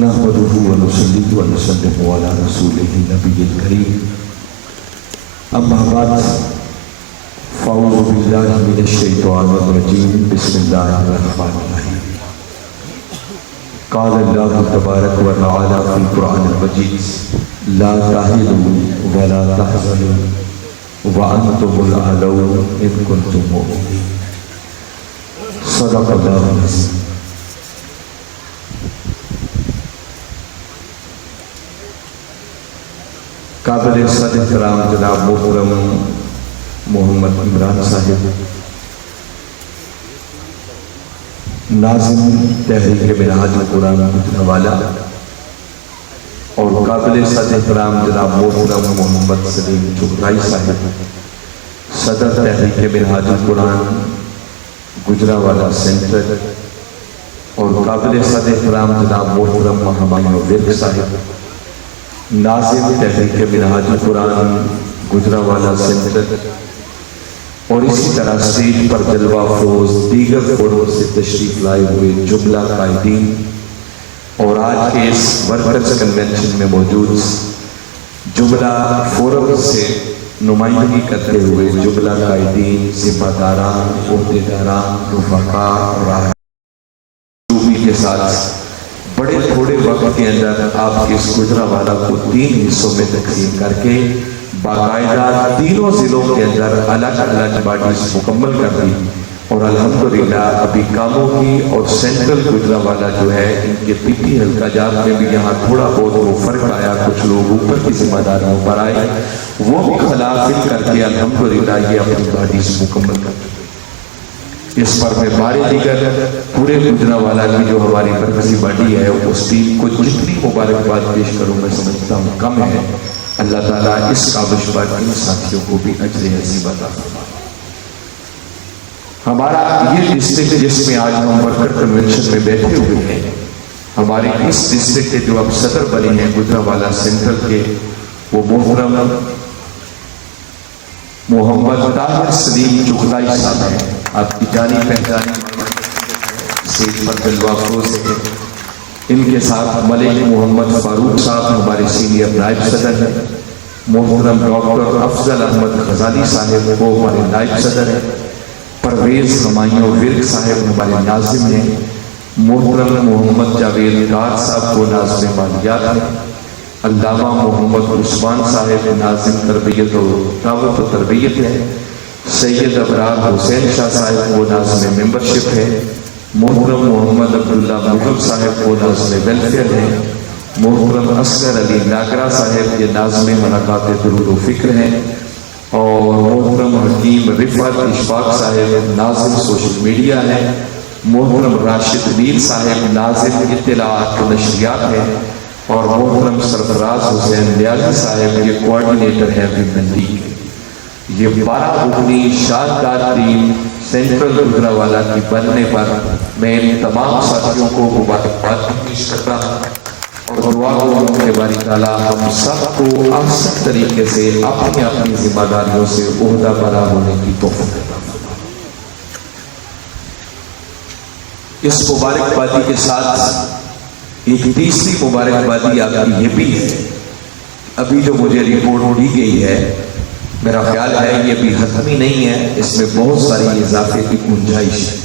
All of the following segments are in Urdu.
نحمده ونصلي ونسلم على رسوله النبي الكريم اما بعد فاعوذ بالله من الشيطان الرجيم بسم الله الرحمن الرحيم قال الله تبارك وتعالى في القرآن المجيد لا تهنوا ولا تحزنوا وأنتم الأعلون إن كنتم مؤمنين صدق الله العظيم۔ قابل صد احترام جناب محترم محمد عمران صاحب، ناظم تحریک منہاج القرآن گجرانوالہ، اور قابل صد احترام جناب محترم محمد سلیم چغتائی صاحب، صدر تحریک منہاج القرآن گجرانوالہ سینٹر، اور قابل صد احترام جناب محترم ہمایوں ورک صاحب، ناظم تحریک منہاج القرآن گجرانوالہ سینٹر، اور اسی طرح اسٹیج پر جلوہ افروز دیگر فورم سے تشریف لائے ہوئے جملہ قائدین، اور آج کے اس ورکرز کنونشن میں موجود جملہ فورم سے نمائندگی کرتے ہوئے جملہ قائدین، ذمہ داران، عہدیداران، رفقاء اور آہدی کے ساتھ بڑے تھوڑے وقت کے اندر آپ کے اس گجرانوالہ کو 3 حصوں میں تقسیم کر کے باقاعدہ تینوں ضلعوں کے اندر الگ الگ باڈیز مکمل کر دی، اور الحمدللہ ابھی کاموں کی اور سینٹرل گجرانوالہ جو ہے ان کے پی پی حلقہ جات میں بھی یہاں تھوڑا بہت وہ فرق آیا، کچھ لوگ اوپر کی ذمہ داریوں پر آئے، وہ بھی خلافت کر کے الحمدللہ یہ اپنی باڈیز مکمل کر دی۔ اس پر میں بارے دیگر پورے گجرانوالہ کی جو ہماری مرکزی باڈی ہے اس ٹیم کو جتنی مبارکباد پیش کروں میں سمجھتا ہوں کم ہے۔ اللہ تعالیٰ اس کاوش پر ان ساتھیوں کو بھی اجر عظیم عطا فرمائے۔ ہمارا یہ ڈسٹرکٹ جس میں آج ہم ورکر کنونشن میں بیٹھے ہوئے ہیں، ہمارے اس ڈسٹرکٹ کے جو اب صدر بنے ہیں گجرانوالہ سینٹرل کے، وہ محترم محمد طاہر سلیم چغتائی صاحب ہیں۔ آپ کی جانی پہچانی اسٹیج پر جلوہ افروز ہیں۔ ان کے ساتھ ملک محمد فاروق صاحب ہمارے سینئر نائب صدر ہیں، محترم ڈاکٹر افضل احمد غزالی صاحب وہ ہمارے نائب صدر ہیں، پرویز ہمایوں ورک صاحب ہمارے ناظم ہیں، محترم محمد جاوید ڈار صاحب وہ ناظم مالیات ہیں، علامہ محمد عثمان صاحب ناظم تربیت و دعوت و تربیت ہے، سید ابرار حسین شاہ صاحب وہ ناظم ممبرشپ ہے، محترم محمد عبداللہ مغل صاحب وہ ناظم ویلفیئر ہیں، محترم اصغر علی ناگرہ صاحب یہ ناظم منعقات درود و فکر ہیں، اور محترم حکیم رفعت اشفاق صاحب ناظم سوشل میڈیا ہیں، محترم راشد میر صاحب ناظم اطلاعات و نشریات ہیں، اور محترم سرفراز حسین نیازی صاحب یہ کوارڈینیٹر ہیں ویمن لیگ۔ یہ 12 رکنی شاندار ٹیم سینٹرل گجرانوالہ کی بننے پر میں ان تمام ساتھیوں کو مبارکباد پیش کرتا ہوں، اور دعا کروں کہ باری تعالیٰ ہم سب کو احسن طریقے سے اپنی اپنی ذمہ داریوں سے عہدہ برا ہونے کی توفیق عطا فرمائے۔ اس مبارکبادی کے ساتھ ایک تیسری مبارکبادی آپ کی یہ بھی ہے، ابھی جو مجھے رپورٹ دی گئی ہے میرا خیال ہے یہ بھی حتمی نہیں ہے، اس میں بہت ساری اضافے کی گنجائش ہے۔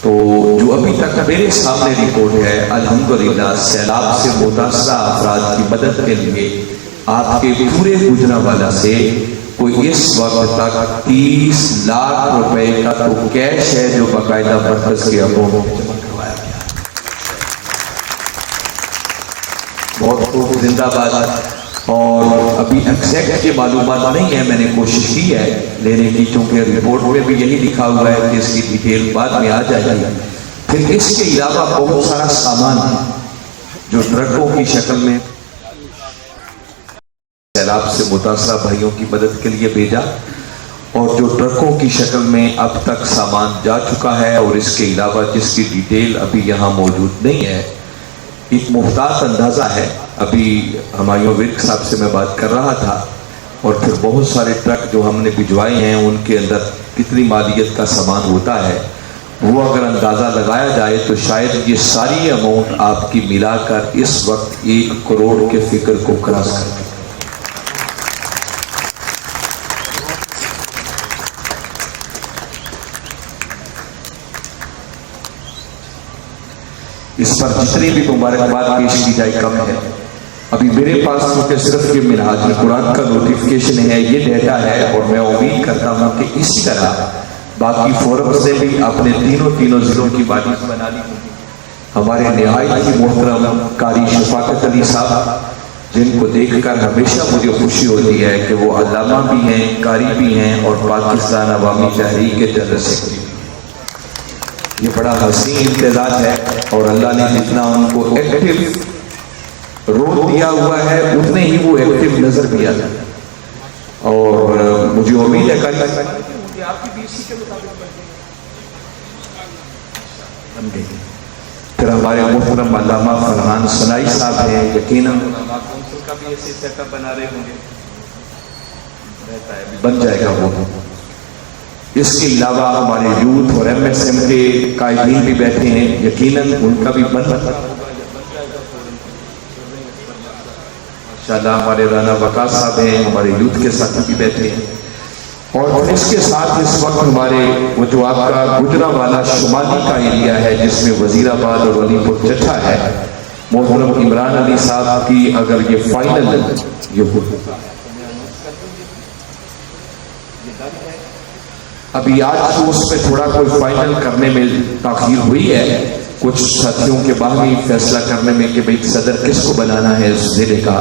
تو جو ابھی تک میرے سامنے رپورٹ ہے الحمدللہ سیلاب سے متاثرہ افراد کی مدد کے لیے آپ کے پورے گجرانوالہ سے کوئی اس وقت تک 30 لاکھ روپے کا تو کیش ہے جو باقاعدہ مرکز کے اکاؤنٹ میں جمع کروایا گیا۔ بہت خوب، زندہ باد۔ اور ابھی ایگزیکٹ کی معلومات نہیں ہے، میں نے کوشش کی ہے لینے کی، چونکہ رپورٹ میں بھی یہی لکھا ہوا ہے کہ اس کی ڈیٹیل بعد میں آ جائے گی۔ پھر اس کے علاوہ بہت سارا سامان جو ٹرکوں کی شکل میں سیلاب سے متاثرہ بھائیوں کی مدد کے لیے بھیجا، اور جو ٹرکوں کی شکل میں اب تک سامان جا چکا ہے، اور اس کے علاوہ جس کی ڈیٹیل ابھی یہاں موجود نہیں ہے۔ ایک محتاط اندازہ ہے، ابھی ہمایوں ورک صاحب سے میں بات کر رہا تھا، اور پھر بہت سارے ٹرک جو ہم نے بھجوائے ہیں ان کے اندر کتنی مالیت کا سامان ہوتا ہے وہ اگر اندازہ لگایا جائے تو شاید یہ ساری اماؤنٹ آپ کی ملا کر اس وقت 1 کروڑ کے فگر کو کراس کر دے۔ اس پر جتنی بھی مبارکباد پیش کی جائے کم ہے۔ ابھی میرے پاس کیونکہ صرف یہ منہاج القرآن کا نوٹیفکیشن ہے، یہ ڈیٹا ہے، اور میں امید کرتا ہوں کہ اسی طرح باقی فورم سے بھی اپنے تینوں ضلعوں کی باڈیز بنا لی ہوگی۔ ہمارے نہایت ہی محترم قاری شفاقت علی صاحب، جن کو دیکھ کر ہمیشہ مجھے خوشی ہوتی ہے کہ وہ علامہ بھی ہیں، قاری بھی ہیں، اور پاکستان عوامی تحریک کے جنرل سیکرٹری۔ یہ بڑا حسین امتزاج ہے، اور اللہ نے جتنا ان کو ایکٹیو رول دیا ہوا ہے اتنے ہی وہ ایکٹیو نظر بھی آتا ہے، اور مجھے امید ہے کہ آپ کی بھی اسی کے مطابق بن گئی۔ پھر ہمارے محترم علامہ فرحان ثنائی صاحب ہیں، یقیناً علماء کونسل کا بھی ایسے سیٹ اپ بنا رہے ہوں گے، رہتا ہے بن جائے گا وہ۔ اس کے علاوہ ہمارے یوتھ اور ایم ایس ایم کے قائدین بھی بیٹھے ہیں، یقیناً ان کا بھی بن جائے گا۔ ماشاءاللہ ہمارے رانا وقاص صاحب ہیں، ہمارے یوتھ کے ساتھ بھی بیٹھے ہیں، اور پھر اس کے ساتھ اس وقت ہمارے وہ جو آپ کا گجرانوالہ شمالی کا ایریا ہے جس میں وزیر آباد اور ولی پور چٹھا ہے، محترم عمران علی صاحب کی اگر یہ فائنل یہ ہو، ابھی آج تو اس میں تھوڑا کوئی فائنل کرنے میں تاخیر ہوئی ہے، کچھ ساتھیوں کے باہمی فیصلہ کرنے میں کہ بھئی صدر کس کو بنانا ہے اس ضلع کا،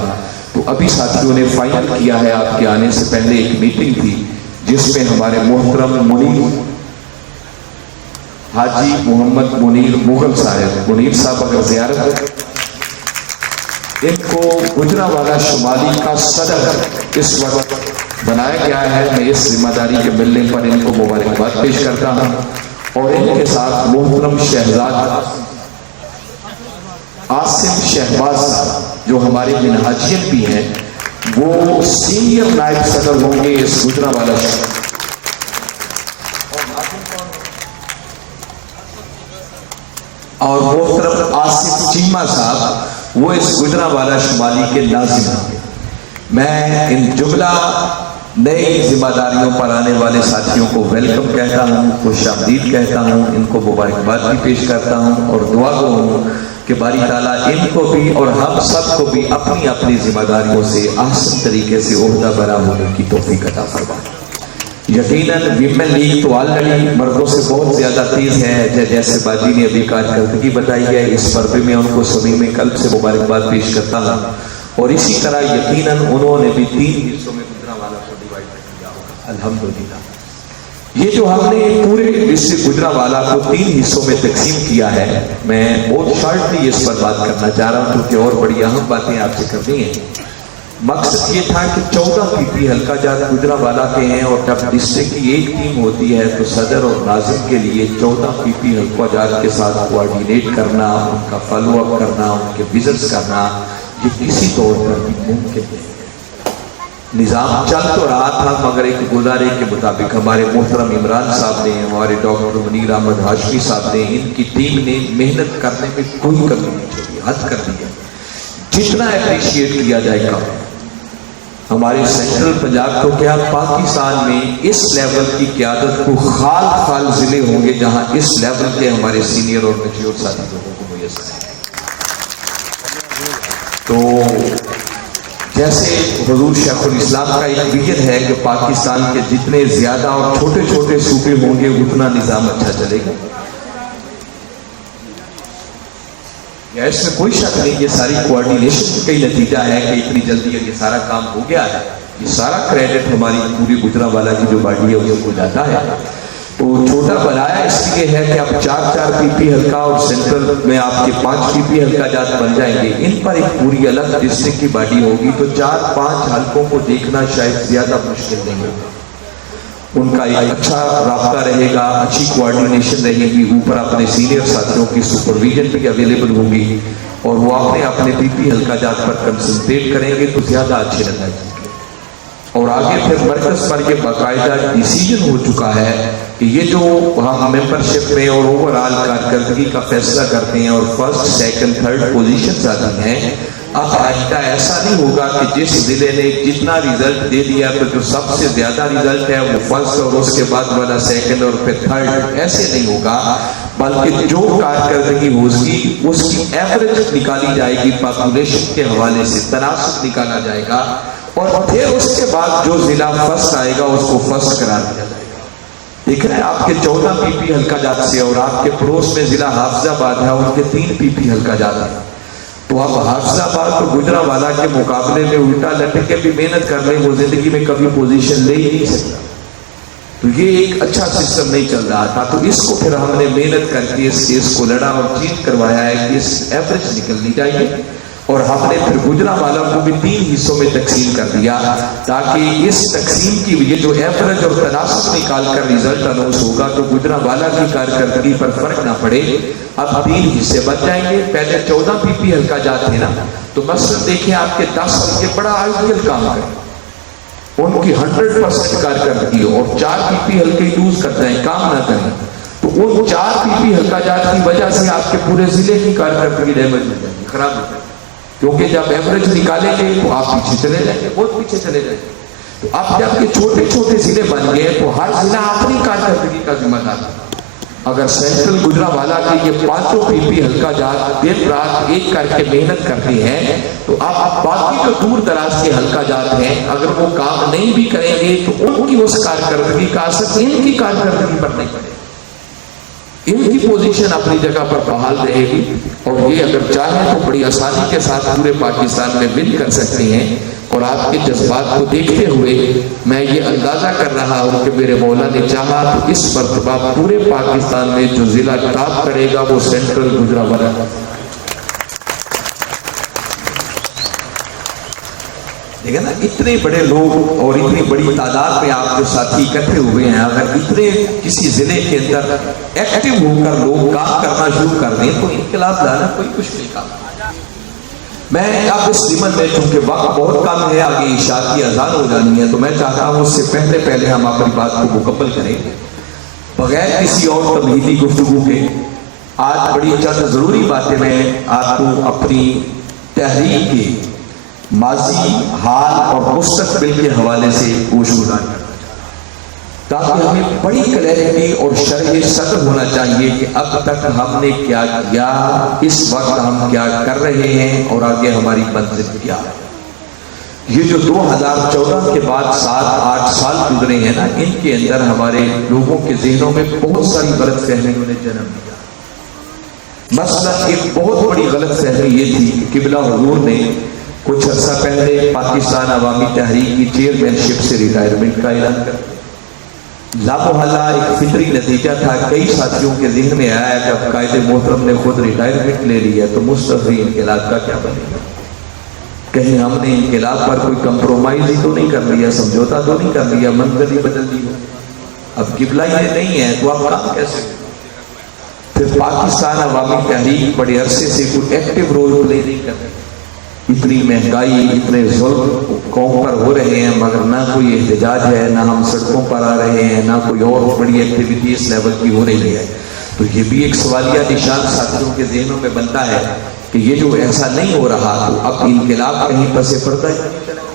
تو ابھی ساتھیوں نے فائنل کیا ہے۔ آپ کے آنے سے پہلے ایک میٹنگ تھی جس میں ہمارے محترم منیر حاجی محمد منیر مغل صاحب اگر زیارت، ان کو گجرانوالہ شمالی کا صدر اس وقت بنایا گیا ہے۔ میں اس ذمہ داری کے ملنے پر ان کو مبارکباد پیش کرتا ہوں، اور ان کے ساتھ محترم شہزاد عاصم شہباز صاحب جو ہمارے منہاجیت بھی ہیں، وہ سینئر نائب صدر ہوں گے اس گجرانوالہ شمالی، اور محترم آصف چیمہ صاحب وہ اس گجرانوالہ شمالی کے ناظم ہیں۔ میں ان جملہ نئی ذمہ داریوں پر آنے والے ساتھیوں کو ویلکم کہتا ہوں، خوش آمدید کہتا ہوں، ان کو مبارکباد بھی پیش کرتا ہوں، اور دعا گو ہوں کہ باری تعالیٰ ان کو بھی اور ہم سب کو بھی اپنی اپنی ذمہ داریوں سے احسن طریقے سے عہدہ برا ہونے کی توفیق عطا فرمائے۔ یقیناً ویمن لیگ تو آلریڈی مردوں سے بہت زیادہ تیز ہے، جیسے باجی نے ابھی کارکردگی بتائی ہے، اس پردے میں ان کو صمیم قلب سے مبارکباد پیش کرتا ہوں، اور اسی طرح یقیناً انہوں نے بھی 3 حصوں میں گجرانوالہ کو ڈیوائیڈ کر دیا ہوگا الحمدللہ۔ یہ جو ہم نے پورے اس گجرانوالہ کو 3 حصوں میں تقسیم کیا ہے، میں بہت شارٹلی اس پر بات کرنا چاہ رہا ہوں کیونکہ اور بڑی اہم باتیں آپ سے کرنی ہیں۔ مقصد یہ تھا کہ 14 پی پی حلقہ جات گجرانوالہ کے ہیں، اور جب ڈسٹرکٹ کی ایک ٹیم ہوتی ہے تو صدر اور ناظم کے لیے 14 پی پی حلقہ جات کے ساتھ کوارڈینیٹ کرنا، ان کا فالو اپ کرنا، ان کے وزٹس کرنا، یہ کسی طور پر بھی ممکن نہیں ہے۔ نظام چل تو رہا تھا، مگر ایک گزارے کے مطابق ہمارے محترم عمران صاحب نے، ہمارے ڈاکٹر منیر احمد ہاشمی صاحب نے، ان کی ٹیم نے محنت کرنے میں کوئی کمی نہیں چھوڑی، حد کر دیا۔ جتنا اپریشیٹ کیا جائے گا، ہمارے سینٹرل پنجاب کو کیا پاکستان میں اس لیول کی قیادت کو خال ضلع ہوں گے جہاں اس لیول کے ہمارے سینئر اور میچور ساتھی لوگوں کو میسر ہے۔ تو جیسے حضور شیخ الاسلام کا ایک ویژن ہے کہ پاکستان کے جتنے زیادہ اور چھوٹے چھوٹے صوبے ہوں گے اتنا نظام اچھا چلے گا، اس میں کوئی شک نہیں۔ یہ ساری کوارڈینیشن کا ہی نتیجہ ہے کہ اتنی جلدی یہ سارا کام ہو گیا ہے۔ یہ سارا کریڈٹ ہماری پوری گجرانوالہ کی جو باڈی ہے اس کو جاتا ہے۔ تو چھوٹا بنایا اس لیے ہے کہ اب 4 پی پی حلقہ، اور سینٹرل میں آپ کے 5 پی پی حلقہ جات بن جائیں گے، ان پر ایک پوری الگ ڈسٹرکٹ کی باڈی ہوگی، تو 4-5 حلقوں کو دیکھنا شاید زیادہ مشکل نہیں ہوگا۔ ان کا ایک اچھا رابطہ رہے گا، اچھی کوارڈینیشن رہے گی، اوپر اپنے سینئر ساتھیوں کی سپرویژن بھی اویلیبل ہوگی، اور وہ اپنے پی پی حلقہ جات پر کنسنٹریٹ کریں گے تو زیادہ اچھے نتائج ہوں گے۔ اور آگے پھر مرکز پر یہ باقاعدہ ڈیسیجن ہو چکا ہے کہ کہ یہ جو ہم ممبرشپ میں اور اوور آل کارکردگی کا فیصلہ کرتے ہیں اور فرسٹ سیکنڈ تھرڈ پوزیشن آتی ہیں، اب آئندہ ایسا نہیں ہوگا کہ جس ضلع نے جتنا ریزلٹ دے دیا تو جو سب سے زیادہ ریزلٹ ہے وہ فرسٹ اور اس کے بعد والا سیکنڈ اور پھر تھرڈ، ایسے نہیں ہوگا، بلکہ جو کارکردگی ہوگی اس کی ایوریج نکالی جائے گی، پاپولیشن کے حوالے سے تناسب نکالا جائے گا، اور پھر اس کے بعد جو ضلع فرسٹ آئے گا اس کو فرسٹ قرار دیا جائے گا۔ دیکھ رہے ہیں آپ کے 14 پی پی حلقہ جات سے اور آپ کے پڑوس میں ضلع حافظ آباد ہے، ان کے 3 پی پی حلقہ جات ہیں، تو اب حافظ آباد اور گجرانوالہ کے مقابلے میں الٹا لٹک کے بھی محنت کر لیں، وہ زندگی میں کبھی پوزیشن لے ہی نہیں سکتا، تو یہ ایک اچھا سسٹم نہیں چل رہا تھا۔ تو اس کو پھر ہم نے محنت کر کے اس کیس کو لڑا اور چیز کروایا ہے کہ اس ایوریج نکلنی چاہیے، اور ہم نے پھر گجرانوالہ کو بھی 3 حصوں میں تقسیم کر دیا تاکہ اس تقسیم کی یہ جو ایوریج اور تناسب نکال کر ریزلٹ اناؤنس ہوگا تو گجرانوالہ کی کارکردگی پر فرق نہ پڑے۔ اب 3 حصے بچ جائیں گے، پہلے 14 پی پی حلقہ جات تھے نا، تو مثلا دیکھیں آپ کے 10 حلقے بڑا آئیڈیل کام کریں، ان کی 100% کارکردگی ہو، اور 4 پی پی حلقے یوز کرتے ہیں، کام نہ کریں، تو ان 4 پی پی حلقہ جات کی وجہ سے آپ کے پورے ضلع کی کارکردگی ڈیمیج ہو جائے گی، خراب ہو جائے گی، کیونکہ جب ایوریج نکالیں گے تو آپ پیچھے چلے جائیں گے، بہت پیچھے چلے جائیں گے۔ تو اب جب یہ چھوٹے چھوٹے ضلع بن گئے تو ہر ضلع اپنی کارکردگی کا ذمہ دار ہے۔ اگر سینٹرل گجرانوالہ کے یہ 5 پی پی حلقہ جات دن رات ایک کر کے محنت کرتے ہیں، تو اب باقی جو دور دراز کے حلقہ جات ہیں اگر وہ کام نہیں بھی کریں گے تو ان کی اس کارکردگی کا اثر ان کی کارکردگی پر نہیں پڑے، ان کی پوزیشن اپنی جگہ پر بحال رہے گی، اور یہ اگر چاہیں تو بڑی آسانی کے ساتھ پورے پاکستان میں ون کر سکتے ہیں۔ اور آپ کے جذبات کو دیکھتے ہوئے میں یہ اندازہ کر رہا ہوں کہ میرے مولا نے چاہا تو اس مرتبہ پورے پاکستان میں جو ضلع ٹاپ کرے گا وہ سینٹرل گجرانوالہ۔ دیکھیں نا، اتنے بڑے لوگ اور اتنی بڑی تعداد میں آپ کے ساتھی اکٹھے ہوئے ہیں، اگر اتنے کسی ضلع کے اندر ایکٹیو ہو کر لوگ کام کرنا شروع کر دیں تو انقلاب لانا کوئی مشکل کام نہیں۔ میں اب اس ضمن میں چونکہ وقت بہت کم ہے، آگے عشاء کی اذان ہو جانی ہے، تو میں چاہتا ہوں اس سے پہلے ہم اپنی بات کو مکمل کریں بغیر کسی اور تمہیدی گفتگو کے۔ آج بڑی چند ضروری باتیں میں آپ کو اپنی تحریک کے ماضی، حال اور مستقبل کے حوالے سے گوش گزار کرنا تاکہ ہمیں بڑی کلیئرٹی اور شرح صدر ہونا چاہیے کہ اب تک ہم نے کیا کیا، اس وقت ہم کیا کر رہے ہیں اور آگے ہماری منزل کیا ہے۔ یہ جو 2014 کے بعد 7-8 سال گزرے ہیں نا، ان کے اندر ہمارے لوگوں کے ذہنوں میں بہت ساری غلط فہمیوں نے جنم لیا۔ مثلا ایک بہت بڑی غلط فہمی یہ تھی کہ قبلہ حضور نے کچھ عرصہ پہلے پاکستان عوامی تحریک کی چیئرمین شپ سے ریٹائرمنٹ کا اعلان کر دیا۔ لامحالہ ایک فطری نتیجہ تھا، کئی ساتھیوں کے ذہن میں آیا کہ اب قائد محترم نے خود ریٹائرمنٹ لے لی ہے تو مستقبل انقلاب کا کیا بنے گا، کہیں ہم نے انقلاب پر کوئی کمپرومائز ہی تو نہیں کر لیا، سمجھوتا تو نہیں کر لیا، منزل ہی بدل دی ہو، اب قبلہ یہ نہیں ہے تو اب کام کیسے ہو۔ پھر پاکستان عوامی تحریک بڑے عرصے سے کوئی ایکٹیو رول پلے نہیں کر رہی، اتنی مہنگائی، اتنے ظلم قوم پر ہو رہے ہیں مگر نہ کوئی احتجاج ہے، نہ ہم سڑکوں پر آ رہے ہیں، نہ کوئی اور بڑی ایکٹیویٹی اس لیول کی ہو رہی ہے۔ تو یہ بھی ایک سوالیہ نشان ساتھیوں کے ذہنوں میں بنتا ہے کہ یہ جو ایسا نہیں ہو رہا تو اب انقلاب کہیں پس پردہ ہی نہیں چلے گا۔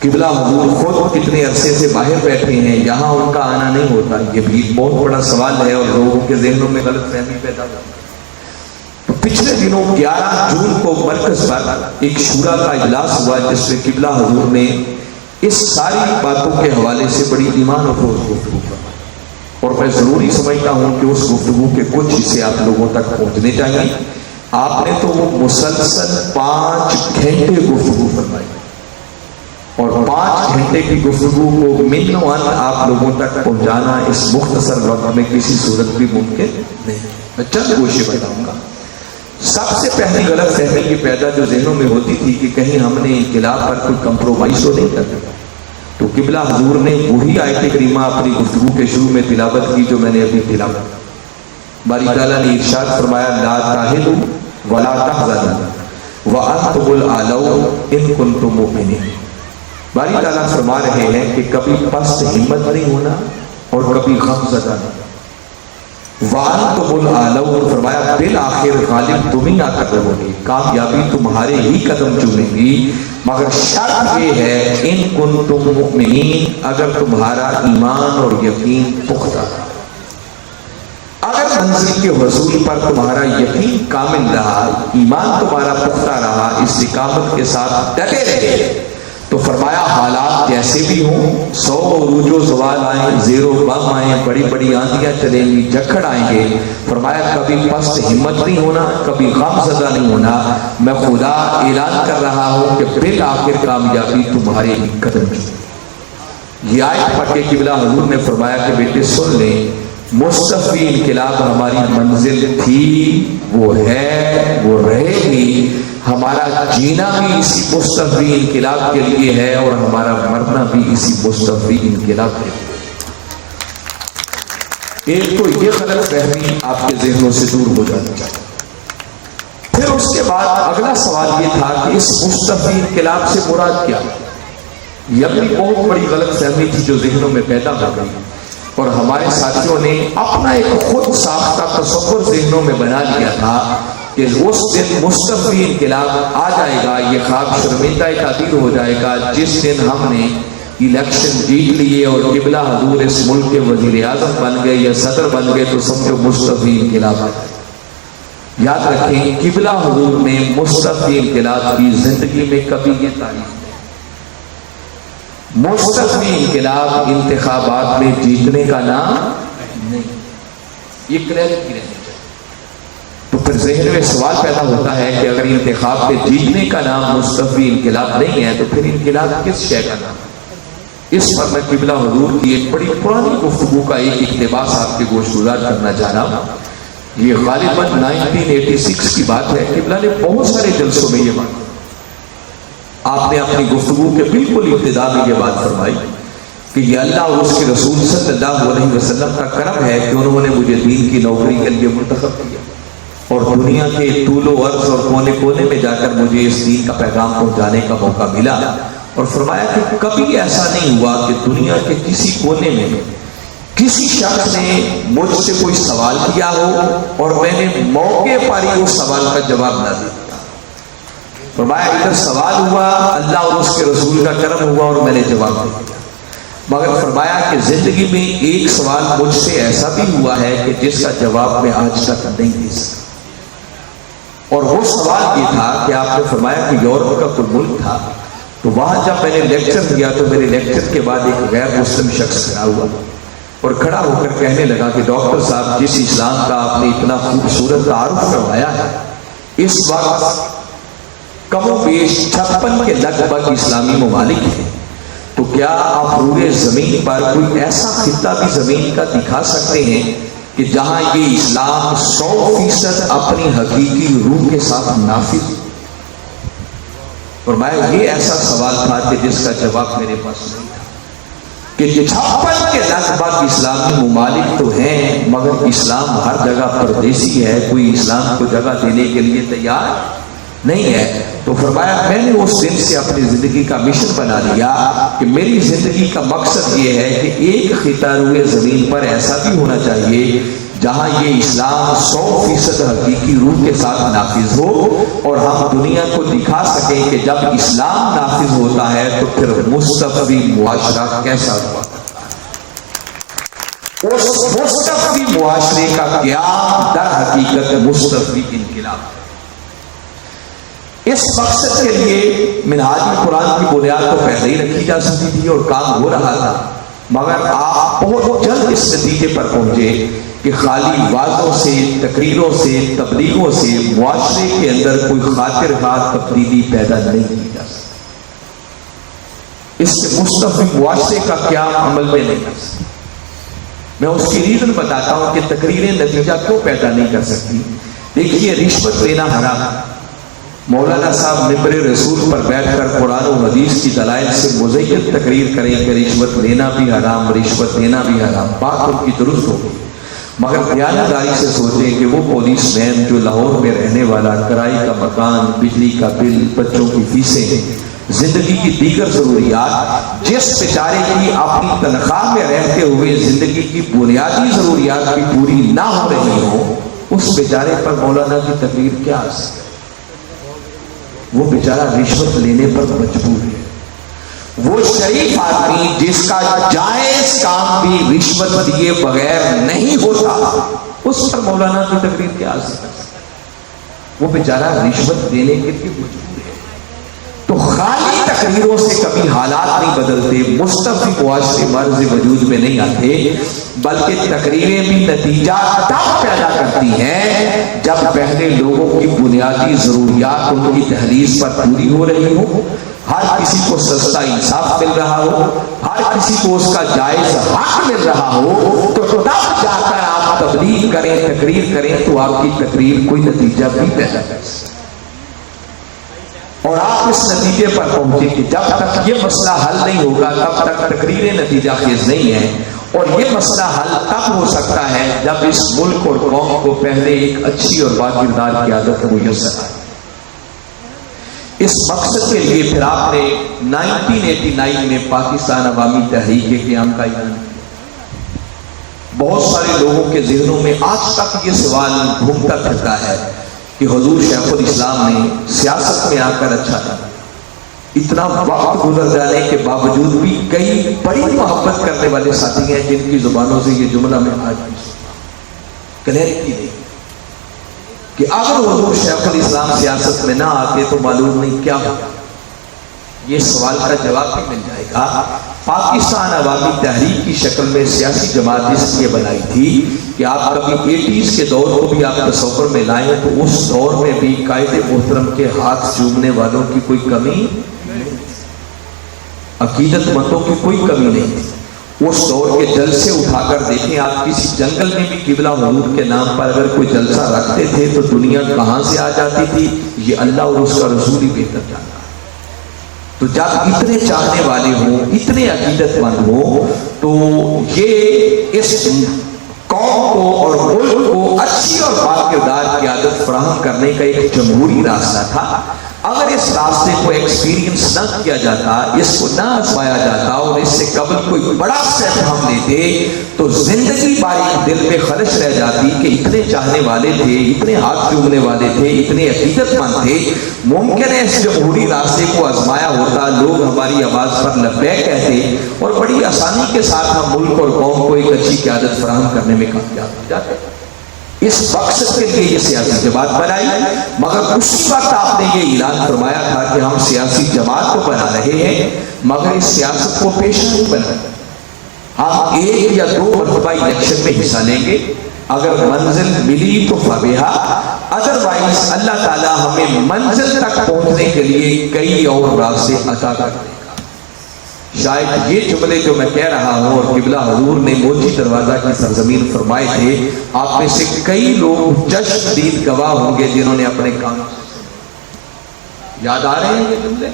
قبلہ حضور خود کتنے عرصے سے باہر بیٹھے ہیں، یہاں ان کا آنا نہیں ہوتا، یہ بھی ایک بہت بڑا سوال ہے اور لوگوں کے ذہنوں میں غلط فہمی پیدا ہوتی ہے۔ پچھلے دنوں 11 جون کو مرکز پر ایک شورا کا اجلاس ہوا جس میں قبلہ حضور نے اس ساری باتوں کے حوالے سے بڑی ایمان افروز گفتگو فرمائی، اور میں ضروری سمجھتا ہوں کہ اس گفتگو کے کچھ حصے آپ لوگوں تک پہنچنے چاہیے۔ آپ نے تو وہ مسلسل 5 گھنٹے گفتگو فرمائی، اور 5 گھنٹے کی گفتگو کو من و ان آپ لوگوں تک پہنچانا اس مختصر وقت میں کسی صورت بھی ممکن نہیں۔ میں چند کوششیں بتاؤں گا۔ سب سے پہلی غلط فہمی یہ پیدا جو ذہنوں میں ہوتی تھی کہ کہیں ہم نے انقلاب پر کوئی کمپرومائز تو نہیں کر دیا، تو قبلہ حضور نے وہی آیت کریمہ اپنی گفتگو کے شروع میں تلاوت کی جو میں نے ابھی تلاوت کی۔ باری تعالیٰ نے ارشاد فرمایا لا تہنوا ولا تحزنوا وانتم الاعلون ان کنتم مؤمنین۔ باری تعالیٰ فرما رہے ہیں کہ کبھی پست ہمت نہیں ہونا اور کبھی غم زدہ نہیں۔ وَأَنْتُمُ الْأَعْلَوْنَ، فرمایا بالآخر غالب تم ہی آ کر رہو گے، کامیابی تمہارے ہی قدم چومیں گی، مگر شرط یہ ہے ان کنتم مؤمنین، اگر تمہارا ایمان اور یقین پختہ، اگر منزل کے حصول پر تمہارا یقین کامل رہا، ایمان تمہارا پختہ رہا، استقامت کے ساتھ ڈٹے رہے، تو فرمایا حالات جیسے بھی ہوں، 100 عروج و زوال آئیں، زیر و بم آئیں، بڑی بڑی آندیاں چلیں گی، جھکڑ آئیں گے، فرمایا کبھی پست ہمت نہیں ہونا، کبھی غم زدہ نہیں ہونا، میں خدا اعلان کر رہا ہوں کہ بالآخر کامیابی تمہارے ہی قدم چومے۔ یہ آیت پڑھ کے قبلہ حضور نے فرمایا کہ بیٹے سن لیں، مصطفی انقلاب ہماری منزل تھی، وہ ہے، وہ رہے گی، ہمارا جینا بھی اسی مصطفی انقلاب کے لیے ہے اور ہمارا مرنا بھی اسی مصطفی انقلاب کے لیے۔ ایک تو یہ غلط فہمی آپ کے ذہنوں سے دور ہو جانی چاہیے۔ پھر اس کے بعد اگلا سوال یہ تھا کہ اس مصطفی انقلاب سے مراد کیا؟ یہ اپنی بہت بڑی غلط فہمی تھی جو ذہنوں میں پیدا ہو گئی، اور ہمارے ساتھیوں نے اپنا ایک خود ساختہ تصور ذہنوں میں بنا لیا تھا کہ اس دن مصطفی انقلاب آ جائے گا، یہ خواب شرمندہ تعبیر ہو جائے گا جس دن ہم نے الیکشن جیت لیے اور قبلہ حضور اس ملک کے وزیر اعظم بن گئے یا صدر بن گئے، تو سمجھو مصطفی انقلاب آ جائے۔ یاد رکھیں قبلہ حضور نے مصطفی انقلاب کی زندگی میں کبھی یہ تعریف نہیں۔ مصطفی انقلاب انتخابات میں جیتنے کا نام نہیں، یہ کلیئرٹی رہنی چاہیے۔ تو پھر ذہن میں سوال پیدا ہوتا ہے کہ اگر انتخاب میں جیتنے کا نام مصطفی انقلاب نہیں ہے تو پھر انقلاب کس شے کا نام؟ اس پر میں قبلہ حضور کی ایک بڑی پرانی گفتگو کا ایک اقتباس آپ کے گوش گزار کرنا چاہ رہا ہوں۔ یہ غالباً 1986 کی بات ہے۔ قبلہ نے بہت سارے جلسوں میں یہ بات، آپ نے اپنی گفتگو کے بالکل ابتدا میں یہ بات فرمائی کہ یہ اللہ اور اس کے رسول صلی اللہ علیہ وسلم کا کرم ہے کہ انہوں نے مجھے دین کی نوکری کے لیے منتخب کیا اور دنیا کے طول و عرض اور کونے کونے میں جا کر مجھے اس دین کا پیغام پہنچانے کا موقع ملا، اور فرمایا کہ کبھی ایسا نہیں ہوا کہ دنیا کے کسی کونے میں کسی شخص نے مجھ سے کوئی سوال کیا ہو اور میں نے موقع پر ہی اس سوال کا جواب نہ دیا۔ فرمایا ادھر سوال ہوا، اللہ اور اس کے رسول کا کرم ہوا اور میں نے جواب دیا، مگر فرمایا کہ زندگی میں ایک سوال مجھ سے ایسا بھی ہوا ہے کہ جس کا جواب میں آج تک نہیں دے سکا، اور وہ سوال یہ تھا کہ آپ نے فرمایا کہ یورپ کا کوئی ملک تھا، تو وہاں جب میں نے لیکچر دیا تو میرے لیکچر کے بعد ایک غیر مسلم شخص کھڑا ہوا اور کھڑا ہو کر کہنے لگا کہ ڈاکٹر صاحب جس اسلام کا آپ نے اتنا خوبصورت تعارف کروایا ہے، اس وقت کم و بیش 56 کے لگ بھگ اسلامی ممالک ہیں، تو کیا آپ روئے زمین پر کوئی ایسا خطہ بھی زمین کا دکھا سکتے ہیں کہ جہاں یہ اسلام 100% اپنی حقیقی روح کے ساتھ نافذ؟ فرمایا یہ ایسا سوال تھا کہ جس کا جواب میرے پاس نہیں تھا، کہ 56 کے لگ بھگ اسلامی ممالک تو ہیں مگر اسلام ہر جگہ پردیسی ہے، کوئی اسلام کو جگہ دینے کے لیے تیار نہیں ہے۔ تو فرمایا میں نے اس دن سے اپنی زندگی کا مشن بنا لیا کہ میری زندگی کا مقصد یہ ہے کہ ایک خطہ روئے زمین پر ایسا بھی ہونا چاہیے جہاں یہ اسلام 100% حقیقی روح کے ساتھ نافذ ہو، اور ہم دنیا کو دکھا سکیں کہ جب اسلام نافذ ہوتا ہے تو پھر مصطفی معاشرہ کیسا ہوا، اس مصطفی معاشرے کا قیام در حقیقت مصطفی انقلاب۔ اس مقصد کے لیے منہاج قرآن کی بنیاد تو پہلے ہی رکھی جا سکتی تھی اور کام ہو رہا تھا، مگر آپ بہت جلد اس نتیجے پر پہنچے کہ خالی وعظوں سے، تقریروں سے، تبلیغوں سے معاشرے کے اندر کوئی خاطر خواہ تبدیلی پیدا نہیں کی جا سکتی۔ اس سے مصطفی معاشرے کا کیا عمل میں نہیں کر سکتی۔ میں اس کی ریزن بتاتا ہوں کہ تقریریں نتیجہ کیوں پیدا نہیں کر سکتی۔ دیکھیے رشوت لینا حرام ہے۔ مولانا صاحب ممبر رسول پر بیٹھ کر قرآن و حدیث کی دلائل سے مزین تقریر کریں کہ رشوت لینا بھی حرام، رشوت دینا بھی حرام، بات ان کی درست ہوگی، مگر دیانتداری سے سوچیں کہ وہ پولیس مین جو لاہور میں رہنے والا، کرائے کا مکان، بجلی کا بل، بچوں کی فیسیں، زندگی کی دیگر ضروریات، جس بیچارے کی اپنی تنخواہ میں رہتے ہوئے زندگی کی بنیادی ضروریات بھی پوری نہ ہو رہی ہو، اس بیچارے پر مولانا کی تقریر کیا اثر ہے؟ وہ بیچارہ رشوت لینے پر مجبور ہے۔ وہ شریف آدمی جس کا جائز کام بھی رشوت دیے بغیر نہیں ہوتا، اس پر مولانا کی تقریر کیا اثر ہے؟ وہ بیچارہ رشوت دینے کے لیے مجبور ہے۔ تو خالی تقریروں سے کبھی حالات نہیں بدلتے، مستفی معاشرے مرض وجود میں نہیں آتے، بلکہ تقریریں بھی نتیجہ تب پیدا کرتی ہیں جب پہلے لوگوں کی بنیادی ضروریات ان کی تحریض پر پوری ہو رہی ہو، ہر کسی کو سستا انصاف مل رہا ہو، ہر کسی کو اس کا جائز حق مل رہا ہو، تو تب جا کر آپ تبلیغ کریں، تقریر کریں تو آپ کی تقریر کوئی نتیجہ بھی پیدا کر سکے۔ اور آپ اس نتیجے پر پہنچے کہ جب تک یہ مسئلہ حل نہیں ہوگا تب تک تقریریں نتیجہ خیز نہیں ہیں، اور یہ مسئلہ حل تب ہو سکتا ہے جب اس ملک اور قوم کو پہلے ایک اچھی اور باکردار قیادت میسر آئے۔ اس مقصد کے لیے پھر آپ نے 1989 میں پاکستان عوامی تحریک کے قیام کا اعلان کیا۔ بہت سارے لوگوں کے ذہنوں میں آج تک یہ سوال گھومتا پھرتا ہے کہ حضور شیخ الاسلام نے سیاست میں آ کر اچھا تھا، اتنا وقت گزر جانے کے باوجود بھی کئی بڑی محبت کرنے والے ساتھی ہیں جن کی زبانوں سے یہ جملہ میں آج بھی کلیئرٹی نہیں کہ اگر حضور شیخ الاسلام سیاست میں نہ آتے تو معلوم نہیں کیا ہوگا۔ یہ سوال کا جواب بھی مل جائے گا۔ پاکستان عوامی تحریک کی شکل میں سیاسی جماعت اس لیے بنائی تھی کہ آپ کبھی 80s کے دور کو بھی آپ تصور میں لائیں تو اس دور میں بھی قائد محترم کے ہاتھ چومنے والوں کی کوئی کمی، عقیدت مندوں کی کوئی کمی نہیں تھی۔ اس دور کے جلسے اٹھا کر دیکھیں آپ، کسی جنگل میں بھی قبلہ حضور کے نام پر اگر کوئی جلسہ رکھتے تھے تو دنیا کہاں سے آ جاتی تھی، یہ اللہ اور اس کا رسول ہی بہتر جانتا ہے۔ تو جب اتنے چاہنے والے ہوں، اتنے عقیدت مند ہوں، تو یہ اس قوم کو اور ملک کو اچھی اور باکردار قیادت فراہم کرنے کا ایک جمہوری راستہ تھا۔ اگر اس راستے کو ایکسپیرینس نہ کیا جاتا، اس کو نہ آزمایا جاتا اور اس سے قبل کوئی بڑا اسٹیپ ہم لیتے تو زندگی بھر دل میں خلش رہ جاتی کہ اتنے چاہنے والے تھے، اتنے ہاتھ چومنے والے تھے، اتنے عقیدت مند تھے، ممکن ہے اس جمہوری راستے کو آزمایا ہوتا، لوگ ہماری آواز پر لبیک کہتے اور بڑی آسانی کے ساتھ ہم ملک اور قوم کو ایک اچھی قیادت فراہم کرنے میں کامیاب ہو جاتے۔ اس مقصد کے لیے یہ سیاسی جماعت بنائی، مگر اسی وقت آپ نے یہ اعلان فرمایا تھا کہ ہم سیاسی جماعت کو بنا رہے ہیں مگر اس سیاست کو پیشہ نہیں بنا، ہم 1 یا 2 مرتبہ الیکشن میں حصہ لیں گے، اگر منزل ملی تو فبیہا، ادروائز اللہ تعالیٰ ہمیں منزل تک پہنچنے کے لیے کئی اور راستے عطا کر دے گا۔ شاید یہ جملے جو میں کہہ رہا ہوں اور قبلہ حضور نے موچی دروازہ کی سرزمین فرمائے تھے، آپ میں سے کئی لوگ جشن دید گواہ ہوں گے جنہوں نے اپنے کام یاد آ رہے ہیں یہ جملے،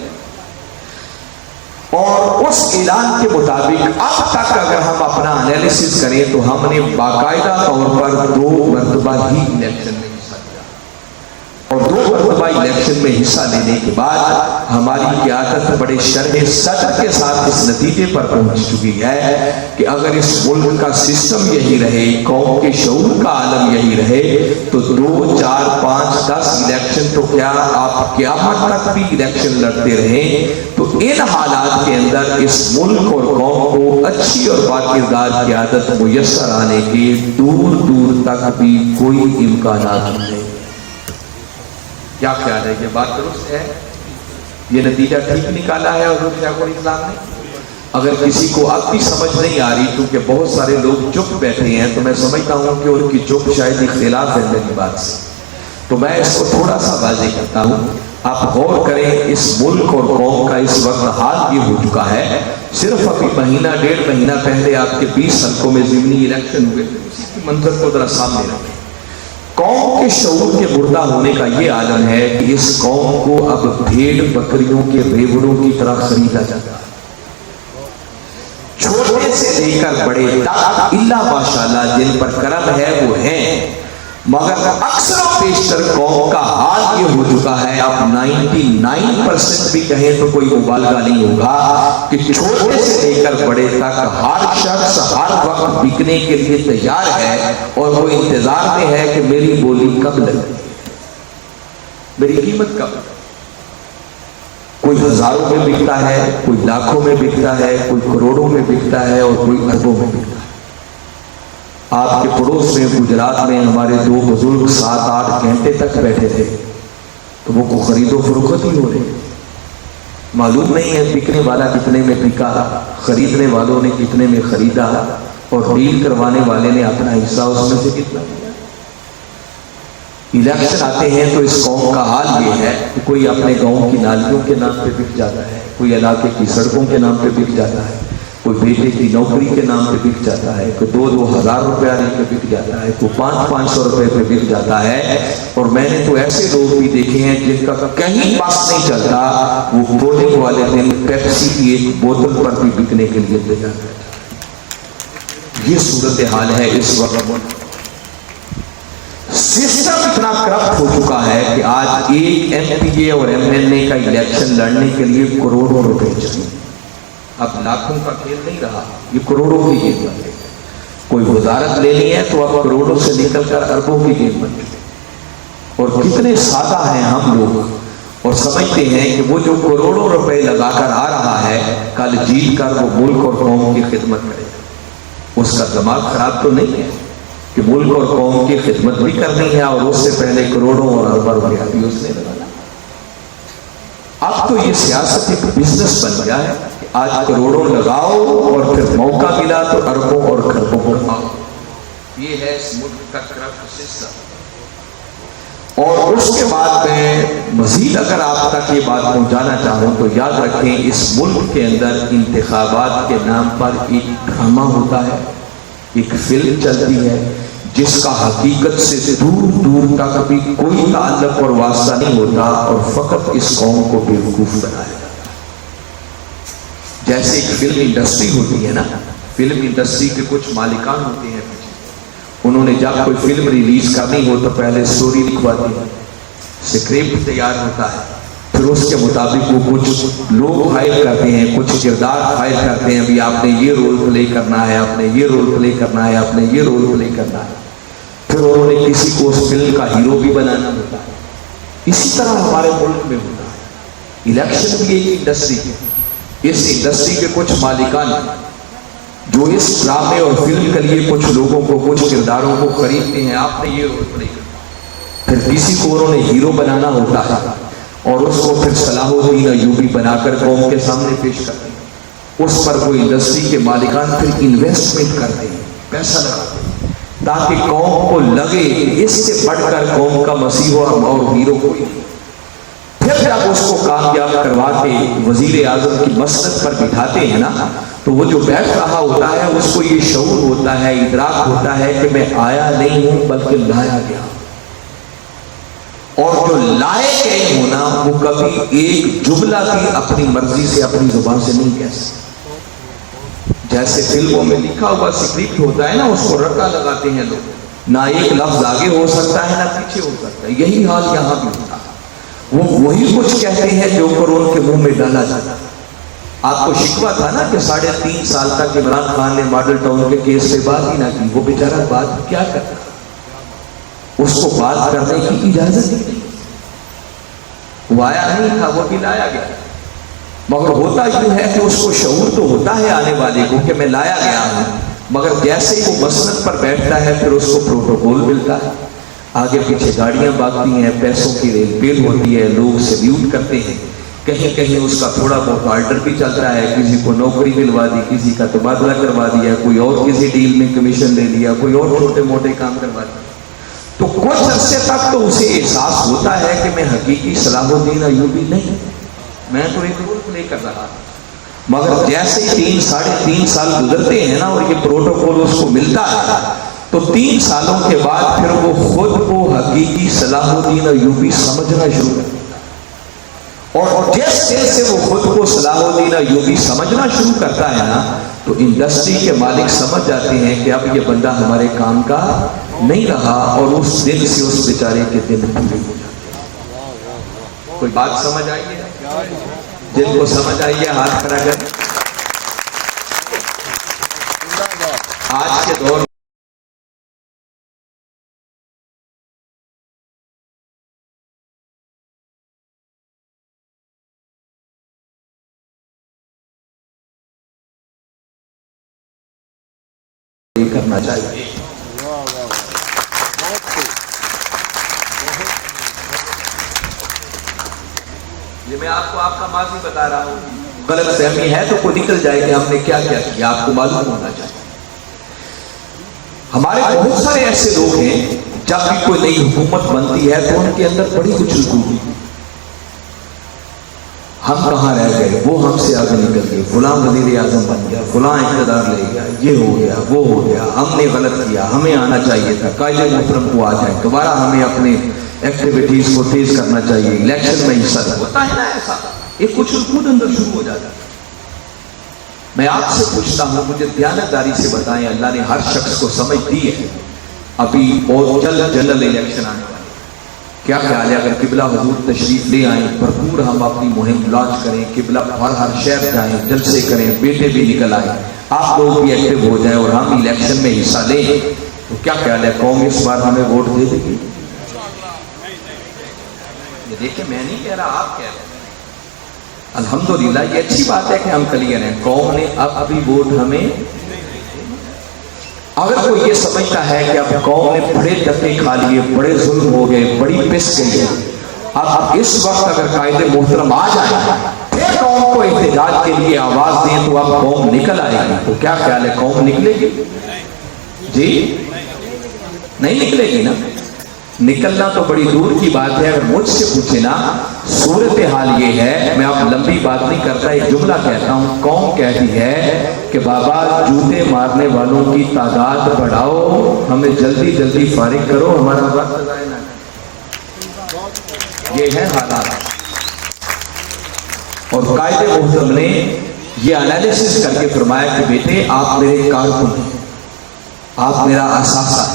اور اس اعلان کے مطابق اب تک اگر ہم اپنا انالیسس کریں تو ہم نے باقاعدہ طور پر 2 مرتبہ ہی الیکشن میں حصہ لیا، اور 2 مرتبہ الیکشن میں حصہ لینے کے بعد ہماری قیادت بڑے شرح صدر کے ساتھ اس نتیجے پر پہنچ چکی ہے کہ اگر اس ملک کا سسٹم یہی رہے، قوم کے شعور کا عالم یہی رہے تو 2، 4، 5، 10 الیکشن تو کیا آپ قیامت تک بھی الیکشن لڑتے رہیں تو ان حالات کے اندر اس ملک اور قوم کو اچھی اور باکردار قیادت میسر آنے کے دور دور تک بھی کوئی امکانات نہیں۔ کیا خیال ہے، یہ بات درست ہے؟ یہ نتیجہ ٹھیک نکالا ہے حضور شیخ الاسلام نے؟ اگر کسی کو اب بھی سمجھ نہیں آ رہی کیونکہ بہت سارے لوگ چپ بیٹھے ہیں تو میں سمجھتا ہوں کہ ان کی چپ شاید اختلاف ہے میری بات سے، تو میں اس کو تھوڑا سا واضح کرتا ہوں۔ آپ غور کریں، اس ملک اور قوم کا اس وقت حال یہ ہو چکا ہے، صرف ابھی مہینہ 1.5 مہینہ پہلے آپ کے 20 حلقوں میں ضمنی الیکشن ہوئے، اسی کی منظر کو ذرا سامنے رکھیں۔ قوم کے شعور کے مردہ ہونے کا یہ عالم ہے کہ اس قوم کو اب بھیڑ بکریوں کے ریوڑوں کی طرح خریدا جاتا ہے، چھوٹے سے لے کر بڑے تک، اللہ ماشاءاللہ جن پر کرم ہے وہ ہیں، مگر اکثر بیشتر قوم کا حال یہ ہو چکا ہے، اب 99% بھی کہیں تو کوئی مبالغہ نہیں ہوگا کہ چھوٹے سے لے کر بڑے تک ہر شخص ہر وقت بکنے کے لیے تیار ہے، اور وہ انتظار میں ہے کہ میری بولی کب لگے، میری قیمت کب لگے۔ کوئی ہزاروں میں بکتا ہے، کوئی لاکھوں میں بکتا ہے، کوئی کروڑوں میں بکتا ہے، اور کوئی اربوں میں بکتا ہے۔ آپ کے پڑوس میں گجرات میں ہمارے 2 بزرگ 7-8 گھنٹے تک بیٹھے تھے، تو وہ کو خرید و فروخت ہی ہو رہی، معلوم نہیں ہے بکنے والا کتنے میں بکا، خریدنے والوں نے کتنے میں خریدا، اور ڈیل کروانے والے نے اپنا حصہ اس میں سے کتنا دیا۔ الیکشن آتے ہیں تو اس قوم کا حال یہ ہے کہ کوئی اپنے گاؤں کی نالیوں کے نام پہ بک جاتا ہے، کوئی علاقے کی سڑکوں کے نام پہ بک جاتا ہے، کوئی بیٹے کی نوکری کے نام پہ بک جاتا ہے، کوئی 2-2 ہزار روپیہ لے کے بک جاتا ہے، کوئی 500-500 روپے پہ بک جاتا ہے۔ اور میں نے تو ایسے لوگ بھی دیکھے ہیں جن کا کہیں پاس نہیں چلتا، وہ پولنگ والے دن پیپسی کی ایک بوتل پر بھی بکنے کے لیے تیار ہے۔ یہ صورتحال ہے اس وقت۔ سسٹم اتنا کرپٹ ہو چکا ہے کہ آج ایک MPA اور MLA کا الیکشن لڑنے کے لیے کروڑوں روپے چاہیے۔ اب لاکھوں کا کھیل نہیں رہا، یہ کروڑوں کی گیم بن گئی۔ کوئی وزارت لینی ہے تو اب کروڑوں سے نکل کر اربوں کی گیم بن گئی۔ اور کتنے سادہ ہیں ہم لوگ، اور سمجھتے ہیں کہ وہ جو کروڑوں روپے لگا کر آ رہا ہے، کل جیت کر وہ ملک اور قوم کی خدمت کرے گا۔ اس کا دماغ خراب تو نہیں ہے کہ ملک اور قوم کی خدمت بھی کرنی ہے، اور اس سے پہلے کروڑوں اور اربوں روپیہ بھی اس نے لگانا۔ اب تو یہ سیاست ایک بزنس بن گیا ہے، آج کروڑوں لگاؤ اور پھر موقع ملا تو اربوں اور کھربوں کماؤ۔ یہ ہے اس ملک کا کرپٹ سسٹم۔ اور اس کے بعد میں مزید اگر آپ تک یہ بات پہنچانا چاہوں تو یاد رکھیں، اس ملک کے اندر انتخابات کے نام پر ایک ڈرامہ ہوتا ہے، ایک فلم چلتی ہے جس کا حقیقت سے دور دور تک بھی کوئی تعلق اور واسطہ نہیں ہوتا، اور فقط اس قوم کو بیوقوف بنایا جاتا ہے۔ جیسے ایک فلم انڈسٹری ہوتی ہے نا، فلم انڈسٹری کے کچھ مالکان ہوتے ہیں، انہوں نے جب کوئی فلم ریلیز کرنی ہو تو پہلے سٹوری لکھواتے ہیں، سکرپٹ تیار ہوتا ہے، پھر اس کے مطابق وہ کچھ لوگ ہائر کرتے ہیں، کچھ کردار ہائر کرتے ہیں، ابھی آپ نے یہ رول پلے کرنا ہے، آپ نے یہ رول پلے کرنا ہے، آپ نے یہ رول پلے کرنا ہے، پھر انہوں نے کسی کو اس فلم کا ہیرو بھی بنانا ہوتا ہے۔ اسی طرح ہمارے ملک میں ہوتا ہے، الیکشن بھی ایک انڈسٹری ہے، اس انڈسٹری کے کچھ مالکان جو اس ڈرامے اور فلم کے لیے کچھ لوگوں کو، کچھ کرداروں کو خریدتے ہیں، آپ نے یہ رول پلے کرنا، پھر کسی کو انہوں نے ہیرو بنانا ہوتا ہے، اور اس کو پھر صلاح الدین ایوبی بنا کر قوم کے سامنے پیش کرتے ہیں۔ اس پر کوئی انڈسٹری کے مالکان پھر انویسٹمنٹ کرتے ہیں، پیسہ لگاتے ہیں، تاکہ قوم کو لگے کہ اس سے بڑھ کر قوم کا مسیح اور ہیرو کوئی نہیں۔ پھر جب اس کو کامیاب کروا کے وزیر اعظم کی مسند پر بٹھاتے ہیں نا، تو وہ جو بیٹھ رہا ہوتا ہے اس کو یہ شعور ہوتا ہے، ادراک ہوتا ہے کہ میں آیا نہیں ہوں بلکہ لایا گیا، اور جو لائے گئے ہونا وہ کبھی ایک جملہ بھی اپنی مرضی سے اپنی زبان سے نہیں کہہ سکتے۔ جیسے فلموں میں لکھا ہوا سکرپٹ ہوتا ہے نا، اس کو رٹا لگاتے ہیں لوگ، نہ ایک لفظ آگے ہو سکتا ہے نہ پیچھے ہو سکتا ہے۔ یہی حال یہاں بھی ہوتا ہے، وہ وہی کچھ کہتے ہیں جو اوپر ان کے منہ میں ڈالا جاتا ہے۔ آپ کو شکوہ تھا نا کہ 3.5 سال تک عمران خان نے ماڈل ٹاؤن کے کیس پہ بات ہی نہ کی، وہ بیچارہ بات کیا کرتا، اس کو بات کرنے کی اجازت نہیں، وہ آیا نہیں تھا، وہ بھی لایا گیا۔ مگر ہوتا یوں ہے کہ اس کو شعور تو ہوتا ہے آنے والے کو کہ میں لایا گیا ہوں، مگر جیسے ہی وہ مسند پر بیٹھتا ہے پھر اس کو پروٹوکول ملتا ہے، آگے پیچھے گاڑیاں بھاگتی ہیں، پیسوں کی ریل پیل ہوتی ہے، لوگ سیلیوٹ کرتے ہیں، کہیں کہیں اس کا تھوڑا بہت آرڈر بھی چلتا ہے، کسی کو نوکری دلوا دی، کسی کا تبادلہ کروا دیا، کوئی اور کسی ڈیل میں کمیشن لے لیا، کوئی اور چھوٹے موٹے کام کروا دیا۔ تو کچھ عرصے تک تو اسے احساس ہوتا ہے کہ میں حقیقی صلاح الدین ایوبی نہیں، میں تو ایک رول پلے کر رہا ہوں۔ مگر جیسے 3-3.5 سال گزرتے ہیں نا اور یہ پروٹوکول اس کو ملتا ہے، تو 3 سالوں کے بعد پھر وہ خود کو حقیقی صلاح الدین ایوبی سمجھنا شروع کرتا ہے، اور جس دن سے وہ خود کو صلاح الدین ایوبی سمجھنا شروع کرتا ہے نا، تو انڈسٹری کے مالک سمجھ جاتے ہیں کہ اب یہ بندہ ہمارے کام کا نہیں رہا اور اس دن سے اس بیچارے کے دن پورے ہو جاتے۔ کوئی بات سمجھ آئی ہے؟ جن کو سمجھ آئی ہے ہاتھ کھڑا کر۔ آج کے دور کرنا چاہیے۔ یہ میں آپ کو آپ کا ماضی بتا رہا ہوں، غلط فہمی ہے تو کوئی نکل جائے کہ ہم نے کیا کیا کیا، آپ کو معلوم ہونا چاہیے۔ ہمارے بہت سارے ایسے لوگ ہیں جب بھی کوئی نئی حکومت بنتی ہے تو ان کے اندر بڑی اچھل کود، ہم کہاں رہ گئے، وہ ہم سے آگے نکل گئے، فلاں وزیر اعظم بن گیا، فلاں اقتدار لے گیا، یہ ہو گیا وہ ہو گیا، ہم نے غلط کیا، ہمیں آنا چاہیے تھا، قائد محترم کو آ جائے، دوبارہ ہمیں اپنے ایکٹیویٹیز کو تیز کرنا چاہیے، الیکشن میں حصہ ہوتا ہے نا ایسا، ایک اچھل کود اندر شروع ہو جاتا ہے۔ میں آپ سے پوچھتا ہوں، مجھے دیانتداری سے بتائیں، اللہ نے ہر شخص کو سمجھ دی ہے، ابھی بہت جلد جنرل الیکشن آنے والے، کیا خیال ہے اگر قبلہ حضور تشریف لے آئیں، بھرپور ہم اپنی مہم لانچ کریں، قبلہ ہر شہر جائیں، جلسے کریں، بیٹے بھی نکل آئیں، آپ لوگ بھی ایکٹیو ہو جائیں اور ہم الیکشن میں حصہ لیں، تو کیا خیال ہے قوم اس بار ہمیں ووٹ دے دے گی؟ یہ دیکھیں، میں نہیں کہہ رہا، آپ کہہ رہے ہیں۔ الحمدللہ یہ اچھی بات ہے کہ ہم کلیئر ہیں، قوم نے ابھی ووٹ ہمیں، اگر کوئی یہ سمجھتا ہے کہ اب قوم نے بڑے دھکے کھا لیے، بڑے ظلم ہو گئے، بڑی پس گئی ہے، اب اس وقت اگر قائد محترم آ جائے پھر قوم کو احتجاج کے لیے آواز دیں تو اب قوم نکل آئے گی، تو کیا خیال ہے قوم نکلے گی؟ جی نہیں نکلے گی نا، نکلنا تو بڑی دور کی بات ہے۔ اگر مجھ سے پوچھے نا، صورتحال یہ ہے، میں اب لمبی بات نہیں کرتا، ایک جملہ کہتا ہوں، قوم کہتی ہے کہ بابا جوتے مارنے والوں کی تعداد بڑھاؤ، ہمیں جلدی جلدی فارغ کرو، ہمارا وقت ضائع نہ کرو۔ یہ ہے حالات، اور قائد محترم نے یہ انالیسس کر کے فرمایا کہ بیٹے آپ میرے کارکن، آپ میرا اثاثہ،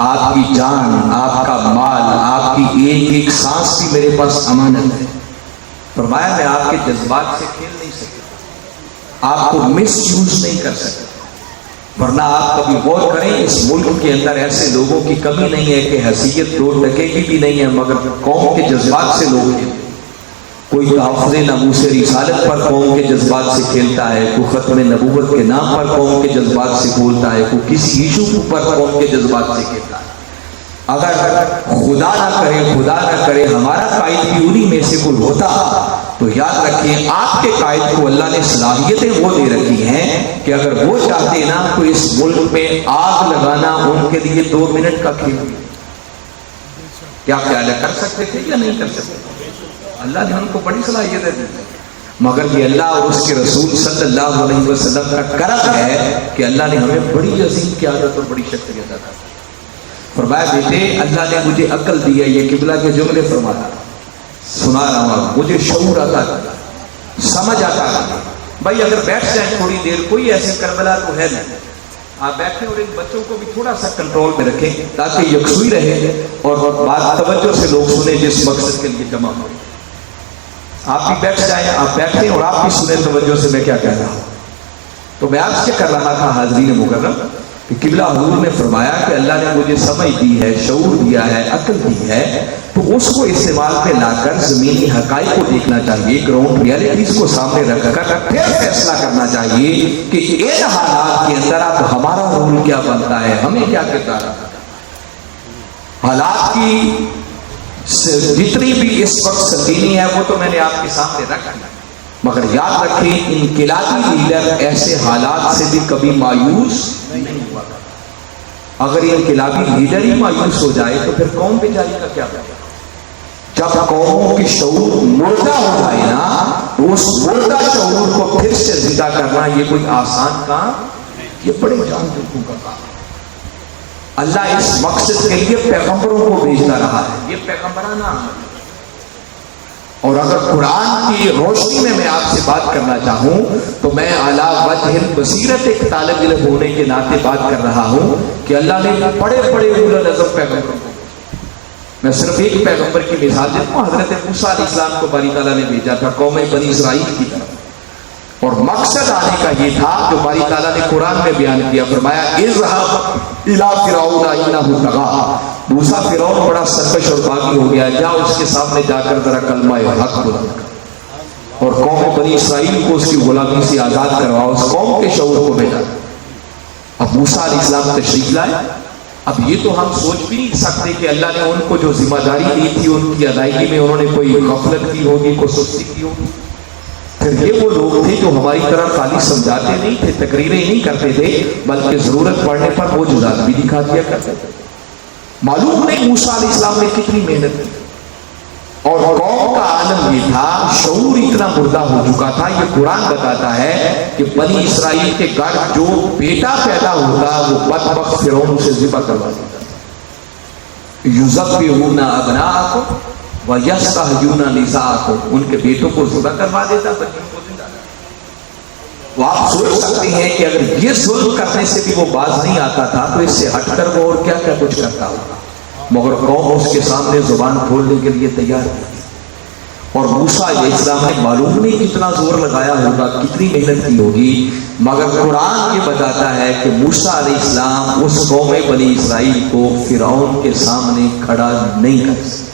آپ کی جان، آپ کا مال، آپ کی ایک ایک سانس بھی میرے پاس امانت ہے۔ فرمایا میں آپ کے جذبات سے کھیل نہیں سکتا، آپ کو مس یوز نہیں کر سکتا، ورنہ آپ کبھی غور کریں، اس ملک کے اندر ایسے لوگوں کی کمی نہیں ہے کہ حیثیت 2 ٹکے کی بھی نہیں ہے، مگر قوم کے جذبات سے لوگ ہیں۔ کوئی تحفظ ناموس رسالت پر قوم کے جذبات سے کھیلتا ہے، کوئی ختم نبوت کے نام پر قوم کے جذبات سے کھولتا ہے، کوئی کسی ایشو پر قوم کے جذبات سے کھیلتا ہے۔ اگر خدا نہ کرے ہمارا قائد بھی انہی میں سے کوئی ہوتا تو یاد رکھیں آپ کے قائد کو اللہ نے صلاحیتیں وہ دے رکھی ہیں کہ اگر وہ چاہتے نا تو اس ملک میں آگ لگانا ان کے لیے 2 منٹ کا کھیل۔ کیا خیال ہے، کر سکتے تھے یا نہیں کر سکتے؟ اللہ نے ان کو بڑی صلاحیتیں دی، مگر یہ اللہ اور اس کے رسول صلی اللہ علیہ وسلم کا کرم ہے کہ اللہ نے ہمیں بڑی عظیم قیادت اور بڑی شخصیت عطا کی۔ فرمایا بیٹے اللہ نے مجھے عقل دی ہے، یہ قبلہ کے جملے فرمایا سنا رہا ہوں، مجھے شعور آتا ہے، سمجھ آتا ہے۔ بھائی اگر بیٹھ جائیں تھوڑی دیر، کوئی ایسی کربلا تو ہے نہیں، آپ بیٹھیں اور ان بچوں کو بھی تھوڑا سا کنٹرول میں رکھیں تاکہ یکسوئی رہے اور بات توجہ سے لوگ سنیں جس مقصد کے لیے جمع ہو۔ آپ بھی بیٹھ جائیں، آپ بیٹھیں اور آپ بھی سنیں توجہ سے میں کیا کہہ رہا ہوں۔ تو میں آپ سے کر رہا تھا حاضرین مکرم کہ قبلہ حضور نے فرمایا کہ اللہ نے مجھے سمجھ دی ہے، شعور دیا ہے، عقل دی ہے، تو اس کو استعمال پہ لا کر زمینی حقائق کو دیکھنا چاہیے، گراؤنڈ ریالٹیز کو سامنے رکھ کر پھر فیصلہ کرنا چاہیے کہ ان حالات کے اندر اب ہمارا رول کیا بنتا ہے، ہمیں کیا کردار ہے۔ حالات کی جتنی بھی اس وقت سنگینی ہے وہ تو میں نے آپ کے سامنے رکھ دیا، مگر یاد رکھیں انقلابی لیڈر ایسے حالات سے بھی کبھی مایوس نہیں ہوا۔ اگر یہ انقلابی لیڈر ہی مایوس ہو جائے تو پھر قوم بیچاری کا کیا ہوگا؟ جب قوموں کی شعور مردہ ہو جائے نا تو اس مردہ شعور کو پھر سے زندہ کرنا یہ کوئی آسان کام، یہ بڑے جان جوکوں کا کام۔ اللہ اس مقصد کے لیے پیغمبروں کو بھیجتا رہا ہے، یہ پیغمبرانہ اور اگر قرآن کی روشنی میں آپ سے بات کرنا چاہوں تو میں اعلیٰ وجہ بصیرت ایک طالب علم ہونے کے ناطے بات کر رہا ہوں کہ اللہ نے بڑے بڑے اولو العزم پیغمبر کو، میں صرف ایک پیغمبر کی مثال دیتا ہوں، حضرت موسیٰ علیہ السلام کو باری تعالیٰ نے بھیجا تھا قوم بنی اسرائیل کی طرف، اور مقصد آنے کا یہ تھا جو باری تعالیٰ نے قرآن میں بیان کیا، فرمایا اذهب الی فرعون انہ طغی، موسیٰ فرعون بڑا سرکش اور باغی ہو گیا، جا اس کے سامنے جا کر ذرا کلمہ حق بلند کر اور قوم بنی اسرائیل کو اس کی غلامی سے آزاد کروا، اس قوم کے شعور کو بیدار۔ اب موسیٰ علیہ السلام تشریف لائے، اب یہ تو ہم سوچ بھی نہیں سکتے کہ اللہ نے ان کو جو ذمہ داری دی تھی ان کی ادائیگی میں انہوں نے کوئی غفلت کی ہوگی، کوئی سستی کی ہوگی۔ پھر یہ وہ لوگ تھے جو ہماری طرح خالی سمجھاتے نہیں تھے، تقریریں نہیں کرتے تھے، بلکہ ضرورت پڑنے پر معجزات بھی دکھا دیا کرتے تھے۔ معلوم نہیں موسیٰ علیہ السلام نے کتنی محنت کی، اور قوم کا عالم یہ تھا، شعور اتنا مردہ ہو چکا تھا۔ یہ قرآن بتاتا ہے کہ بنی اسرائیل کے گھر جو بیٹا پیدا ہوتا وہ بدبخت فرعون اسے ذبح کروا دیتا، یذبحون ابناءکم ویستحیون نساءکم، ان کے بیٹوں کو ذبح کروا دیتا، بچوں کو زندہ رکھتا۔ تو آپ سوچ سکتے ہیں کہ اگر یہ ظلم کرنے سے بھی وہ باز نہیں آتا تھا تو اس سے ہٹ کر وہ اور کیا کیا کچھ کرتا ہوگا، مگر قوم اس کے سامنے زبان کھولنے کے لیے تیار تھی۔ اور موسیٰ علیہ السلام نے معلوم نہیں کتنا زور لگایا ہوگا، کتنی محنت کی ہوگی، مگر قرآن یہ بتاتا ہے کہ موسیٰ علیہ السلام اس قوم بنی اسرائیل کو فرعون کے سامنے کھڑا نہیں کر سکتے۔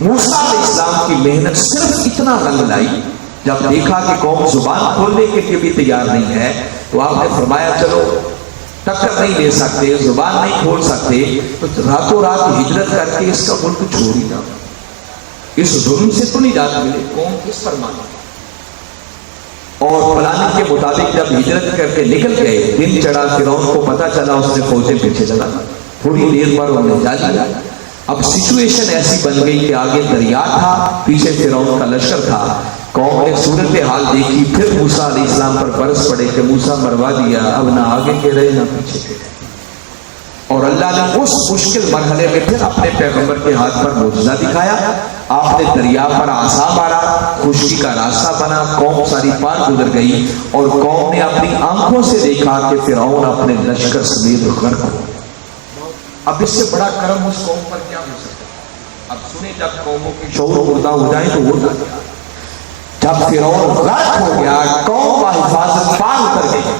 موسیٰ علیہ السلام کی محنت صرف اتنا رنگ لائی، جب دیکھا کہ قوم زبان کھولنے کے لیے بھی تیار نہیں ہے تو آپ نے فرمایا چلو ٹکر نہیں لے سکتے، زبان نہیں کھول سکتے، تو راتوں رات ہجرت کر کے اس کا ملک چھوڑ ہی جاؤ، اس ظلم سے تو نجات ملے، قوم کس پر مانے۔ اور پلان کے مطابق جب ہجرت کر کے نکل گئے، دن چڑھا، فرعون کو پتا چلا، اس نے فوجیں پیچھے چلا، تھوڑی دیر پر انہیں جا لیا۔ اب سچویشن ایسی بن گئی کہ آگے دریا تھا، پیچھے فرعون کا لشکر تھا۔ قوم نے صورتحال دیکھی، پھر موسیٰ علیہ السلام پر برس پڑے کہ موسیٰ مروا دیا، اب نہ آگے کے رہے نہ پیچھے کے رہے۔ اور اللہ نے اس مشکل مرحلے میں پھر اپنے پیغمبر کے ہاتھ پر معجزہ دکھایا، آپ نے دریا پر عصا مارا، خشکی کا راستہ بنا، قوم ساری پار گزر گئی، اور قوم نے اپنی آنکھوں سے دیکھا کہ فرعون اپنے لشکر سمیت غرق ہو۔ اب اس سے بڑا کرم اس قوم پر کیا ہو سکتا ہے؟ اب سنیں، جب قوموں کی شعور مردہ ہو جائیں تو ہوتا کیا؟ جب فرعون غرق ہو گیا، قوم با حفاظت پار اتر گئی،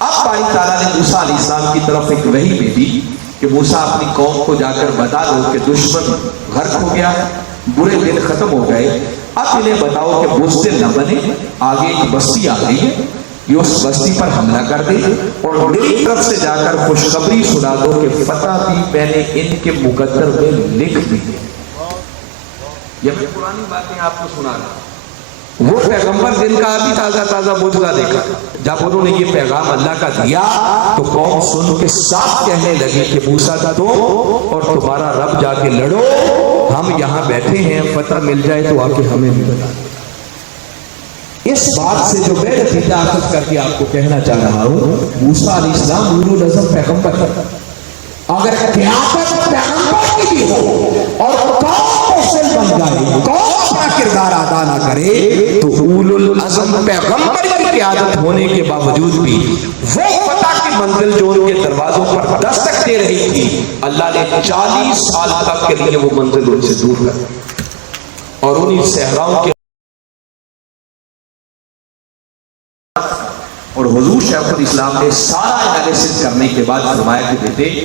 اب باری تعالیٰ نے موسیٰ علیہ السلام کی طرف ایک وحی بھیجی کہ موسیٰ اپنی قوم کو جا کر بتا دو کہ دشمن غرق ہو گیا، برے دن ختم ہو گئے، اب انہیں بتاؤ کہ بزدل نہ بنے، آگے ایک بستی آ گئی ہے، یہ اس بستی پر حملہ کر دے، اور میری طرف سے جا کر خوشخبری سنا دو کہ فتح بھی میں نے ان کے مقدر میں لکھ دی ہے۔ یہ میں پرانی باتیں آپ کو سنا رہا ہوں۔ وہ پیغمبر جن کا ابھی تازہ تازہ معجزہ دیکھا، جب انہوں نے یہ پیغام اللہ کا دیا تو قوم سن کے صاف کہنے لگی کہ موسیٰ تم اور تمہارا رب جا کے لڑو، ہم یہاں بیٹھے ہیں، فتح مل جائے تو آ کے ہمیں بھی بتا دیں۔ اس بات سے جو میں نتیجہ اخذ کر کے آپ کو کہنا چاہ رہا ہوں، موسیٰ علیہ السلام اولو العزم پیغمبر ہے، اگر قیادت پیغمبر کی بھی ہو اور قوم مسلم بن جائے، قوم اپنا کردار ادا نہ کرے، تو اولو العزم پیغمبر کی قیادت ہونے کے باوجود بھی وہ فتح کی منزل جو ان کے دروازوں پر دستک دے رہی تھی، اللہ نے 40 سال تک کے لیے وہ منزل ان سے دور کر دی، اور انہی صحراؤں کے اور حضور شیخ الاسلام نے سارا انالیسس کرنے کے بعد فرمایا کہ بیٹے،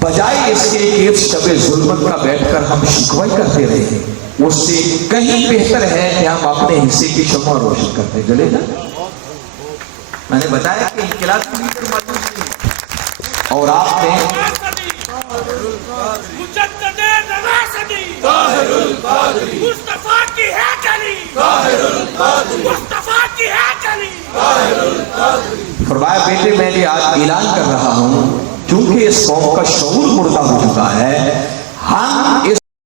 بجائے اس کے کہ اس شب ظلمت کا بیٹھ کر ہم شکوائی کرتے رہے ہیں، اس سے کہیں بہتر ہے کہ ہم اپنے حصے کی شمع روشن کرتے چلے جائیں۔ میں نے بتایا کہ انقلاب کی لیڈر موجود نہیں، اور آپ نے فرمایا بیٹے میں نے آج اعلان کر رہا ہوں، چونکہ اس قوم کا شعور مردہ ہو چکا ہے، ہم اس